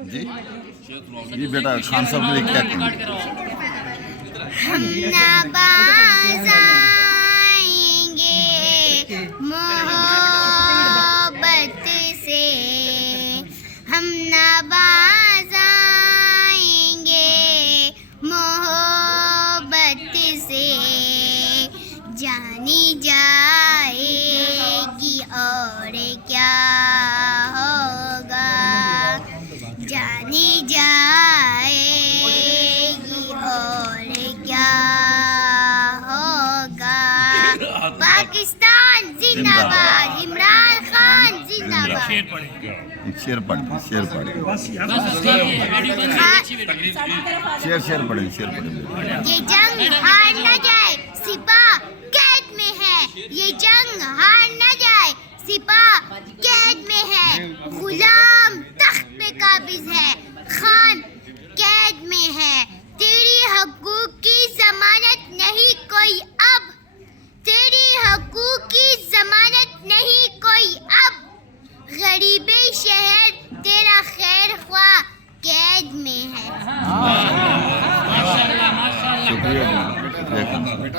جی جی بیٹا خان صاحب کے لیے کیا کہیں؟ ہم نہ باز آئیں گے محبت سے، ہم نہ باز آئیں گے محبت سے، جانی جائے گی اور کیا ہوگا، جانی جائے گی اور کیا ہوگا۔ پاکستان زندہ باد، عمران خان زندہ باد۔ شیر پڑھ شیر پڑھ شیر پڑھیں شیر پڑھیں۔ یہ جنگ ہار نہ جائے سپاہ قید میں ہے، یہ جنگ ہار نہ جائے سپاہ قید میں ہے، غلام تخت پہ قابض ہے، خان قید میں ہے، تیری حقوق کی ضمانت نہیں کوئی اب، تیری حقوق کی ضمانت نہیں کوئی اب، غریب شہر تیرا خیر خواہ قید میں ہے۔ شکریہ۔